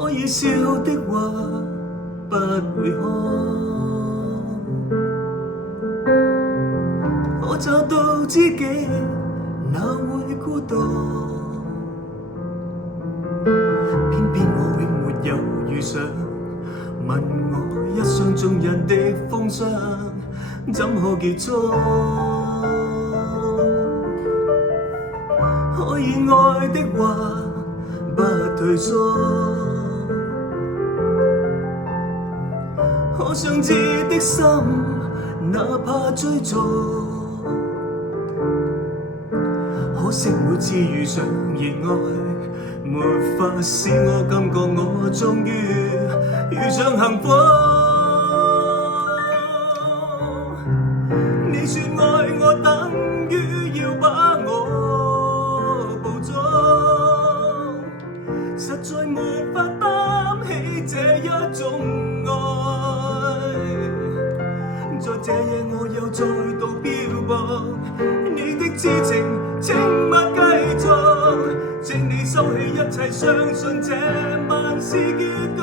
可以笑的話不會看，可找到知己哪會孤獨？偏偏我永沒有遇上，問我一廂情願的風霜怎可結束？可以愛的話不退縮，可想知的心哪怕追逐。可惜每次遇上熱愛，沒法使我感覺我終於遇上幸福。你說愛我等於要把我捕捉，實在沒法擔起這一種愛。在這夜我又再度漂泊，你的痴情請勿繼續，請你收起一切，相信這萬事結局。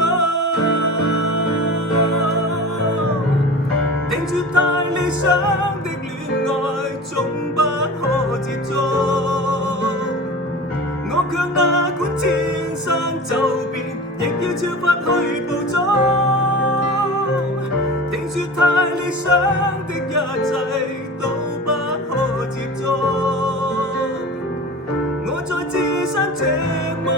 定住太理想的戀愛總不可接觸，我卻哪管千山走遍，亦要設法去捕捉。定住太理想的一切都不可接觸，我在置身這晚